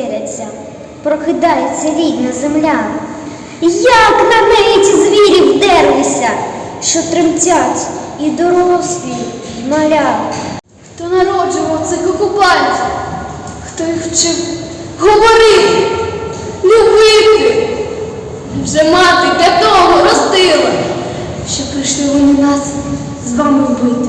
десною прокидається рідна земля. Як на неї ці звірі вдерлися, що тремтять і дорослі, і маля. Хто народжував цих окупантів? Хто їх вчив говорити, любити? Вже мати для того ростила, що прийшли вони нас з вами вбити.